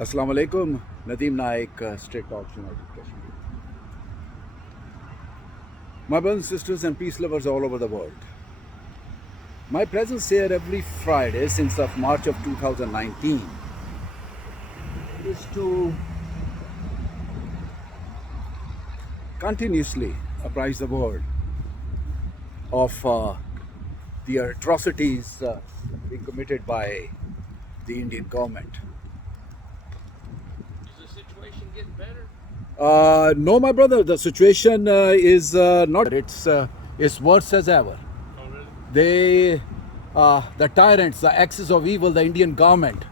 Assalamu alaikum, Nadeem Naik, Straight Talks United Kashmir. My brothers and sisters and peace lovers all over the world. My presence here every Friday since of March of 2019 is to continuously apprise the world of the atrocities being committed by the Indian government. Is the situation getting better? No, my brother, the situation is not. It's worse as ever. Oh, really? The tyrants, the axis of evil, the Indian government,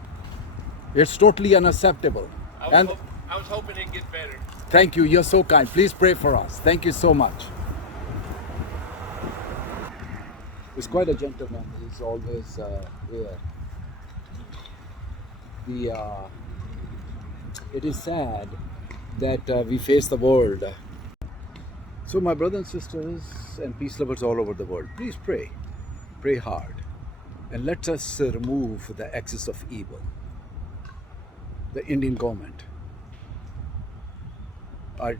it's totally unacceptable. I was hoping it'd get better. Thank you. You're so kind. Please pray for us. Thank you so much. He's quite a gentleman. He's always here. It is sad that we face the world. So, my brothers and sisters and peace lovers all over the world, please pray. Pray hard. And let us remove the axis of evil. The Indian government. A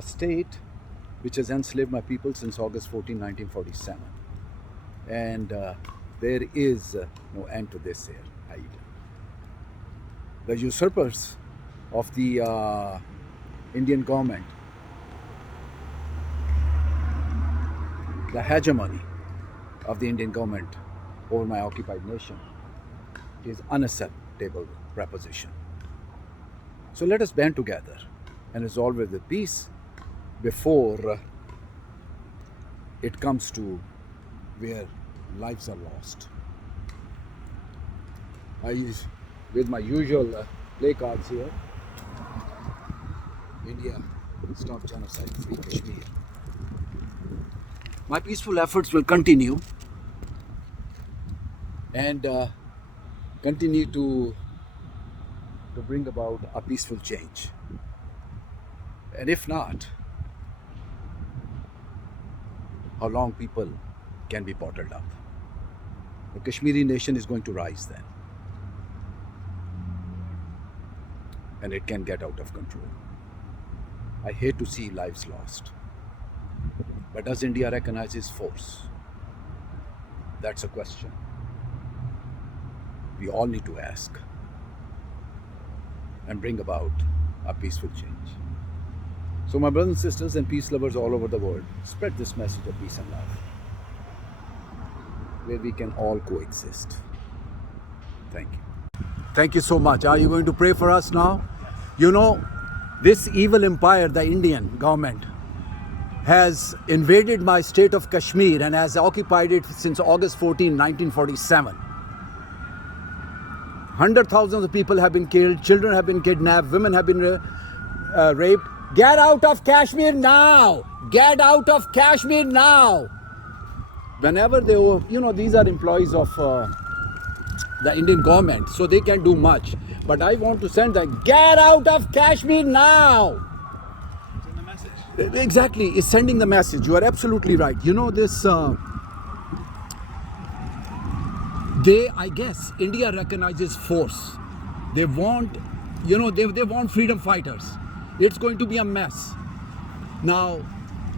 state which has enslaved my people since August 14, 1947. And there is no end to this here. The usurpers of the Indian government, the hegemony of the Indian government over my occupied nation is unacceptable proposition. So let us band together and resolve with the peace before it comes to where lives are lost. With my usual play cards here, India, stop genocide, free Kashmir. My peaceful efforts will continue and continue to bring about a peaceful change. And if not, how long people can be bottled up? The Kashmiri nation is going to rise then. And it can get out of control. I hate to see lives lost. But does India recognize its force? That's a question we all need to ask and bring about a peaceful change. So my brothers and sisters and peace lovers all over the world, spread this message of peace and love, where we can all coexist. Thank you. Thank you so much. Are you going to pray for us now? You know, this evil empire, the Indian government, has invaded my state of Kashmir and has occupied it since August 14, 1947. 100,000 of people have been killed, children have been kidnapped, women have been raped. Get out of Kashmir now! Get out of Kashmir now! Whenever they, these are employees of the Indian government, so they can do much. But I want to send them, get out of Kashmir now! Send the message. Exactly, it's sending the message. You are absolutely right. You know this, I guess, India recognizes force. They want, they want freedom fighters. It's going to be a mess. Now,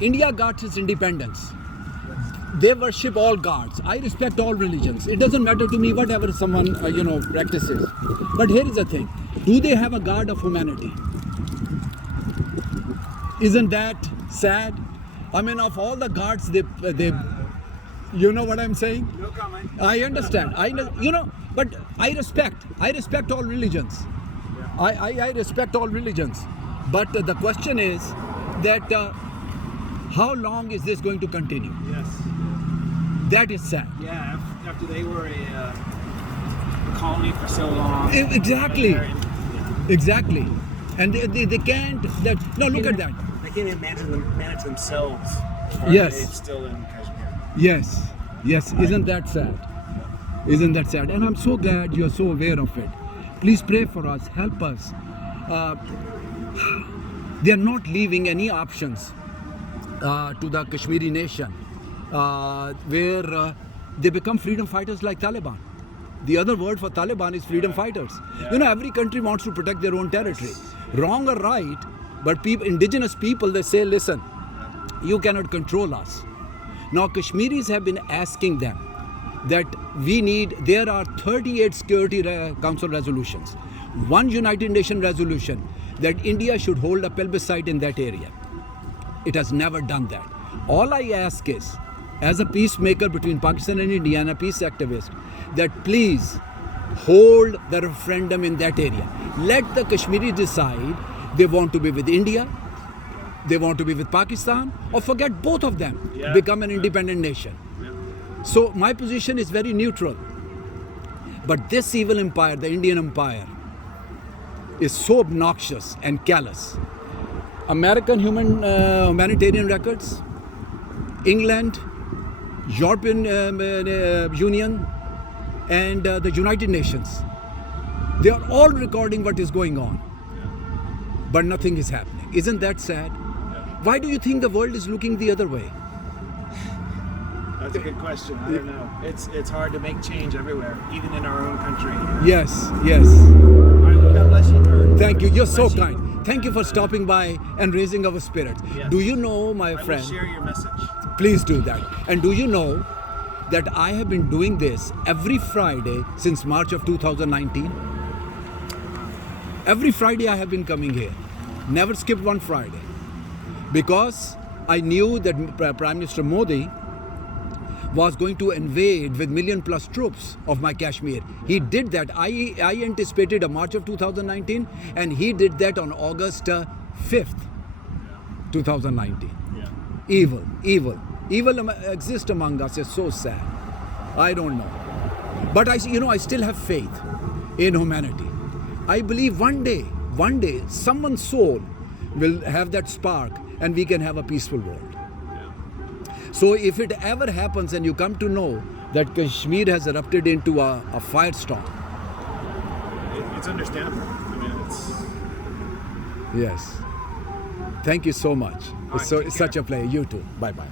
India got its independence. They worship all gods. I respect all religions. It doesn't matter to me whatever someone, practices. But here is the thing. Do they have a god of humanity? Isn't that sad? I mean, of all the gods, they you know what I'm saying? No comment. I understand. But I respect all religions. I respect all religions. But the question is that how long is this going to continue? Yes. That is sad. Yeah, after they were a colony for so long. Exactly. Exactly. And they can't. Look at that. They can't even manage themselves. Yes. It's still in Kashmir. Yes. Isn't that sad? Isn't that sad? And I'm so glad you're so aware of it. Please pray for us. Help us. They are not leaving any options to the Kashmiri nation where they become freedom fighters like Taliban. The other word for Taliban is freedom fighters. Yeah. You know, every country wants to protect their own territory. Wrong or right, but indigenous people, they say, listen, you cannot control us. Now, Kashmiris have been asking them that there are 38 Security Council resolutions, one United Nations resolution that India should hold a plebiscite in that area. It has never done that. All I ask is, as a peacemaker between Pakistan and India and a peace activist, that please hold the referendum in that area. Let the Kashmiris decide they want to be with India, they want to be with Pakistan, or forget both of them, become an independent nation. So my position is very neutral. But this evil empire, the Indian empire, is so obnoxious and callous. American humanitarian records, England, European Union, and the United Nations, they are all recording what is going on. But nothing is happening. Isn't that sad? Why do you think the world is looking the other way? That's a good question. I don't know. It's hard to make change everywhere, even in our own country. Yes, yes. All right, well, God bless you. Thank you. You're so Bless you. kind. Thank you for stopping by and raising our spirits. Yes. Do you know, my I friend? will share your message. Please do that. And do you know that I have been doing this every Friday since March of 2019? Every Friday I have been coming here. Never skipped one Friday. Because I knew that Prime Minister Modi was going to invade with million-plus troops of my Kashmir. He did that. I anticipated a March of 2019, and he did that on August 5th, 2019. Yeah. Evil exists among us. It's so sad. I don't know. But I still have faith in humanity. I believe one day, someone's soul will have that spark and we can have a peaceful world. So if it ever happens and you come to know that Kashmir has erupted into a firestorm. It's understandable. I mean, it's... Yes. Thank you so much. All right, It's take such care. a pleasure. You too. Bye-bye.